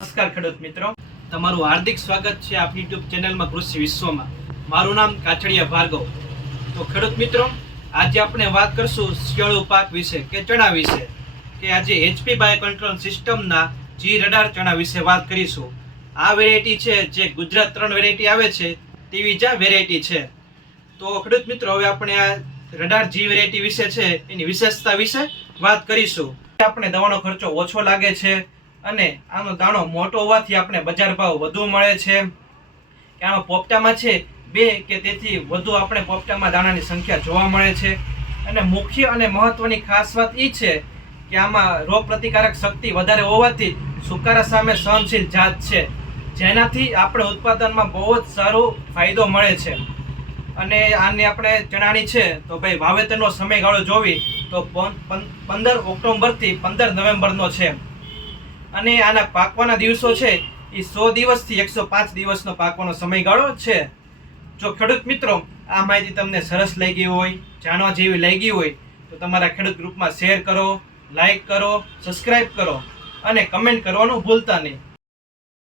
નમસ્કાર ખેડૂત મિત્રો, તમારું હાર્દિક સ્વાગત છે આપની યુટ્યુબ ચેનલમાં કૃષિ વિશ્વમાં. મારું નામ કાછડિયા ભાર્ગવ. તો ખેડૂત મિત્રો, આજે આપણે વાત કરશું શિયાળુ પાક વિશે કે ચણા વિશે, કે આજે HP બાયો કંટ્રોલ સિસ્ટમના જી રડાર ચણા વિશે વાત કરીશું. આ વેરાયટી છે જે ગુજરાત 3 વેરાયટી આવે છે તેવી જ આ વેરાયટી છે. તો ખેડૂત મિત્રો, હવે આપણે આ રડાર જી વેરાયટી વિશે છે એની વિશેષતા વિશે વાત કરીશું. આપણે દવાનો ખર્ચો ઓછો લાગે છે અને આનો દાણો મોટો હોવાથી આપણે બજાર ભાવ વધુ મળે છે. કે આમાં પોપટામાં છે 2 કે તેથી વધુ આપણે પોપટામાં દાણાની સંખ્યા જોવા મળે છે. અને મુખ્ય અને મહત્વની ખાસ વાત એ છે કે આમાં રોગ પ્રતિકારક શક્તિ વધારે હોવાથી સુકારા સામે સહનશીલ જાત છે, જેનાથી આપણે ઉત્પાદનમાં બહુ જ સારો ફાયદો મળે છે. અને આને આપણે ચણાની છે તો ભાઈ વાવેતરનો સમયગાળો જોવી તો 15 ઓક્ટોબરથી 15 નવેમ્બરનો છે. અને આના પાકવાના દિવસો છે એ 100 દિવસથી 105 દિવસનો પાકવાનો સમયગાળો છે. જો ખેડૂત મિત્રો આ માહિતી તમને સરસ લાગી હોય, જાણવા જેવી લાગી હોય તો તમારા ખેડૂત ગ્રુપમાં શેર કરો, લાઈક કરો, સબસ્ક્રાઇબ કરો અને કમેન્ટ કરવાનું ભૂલતા નહીં.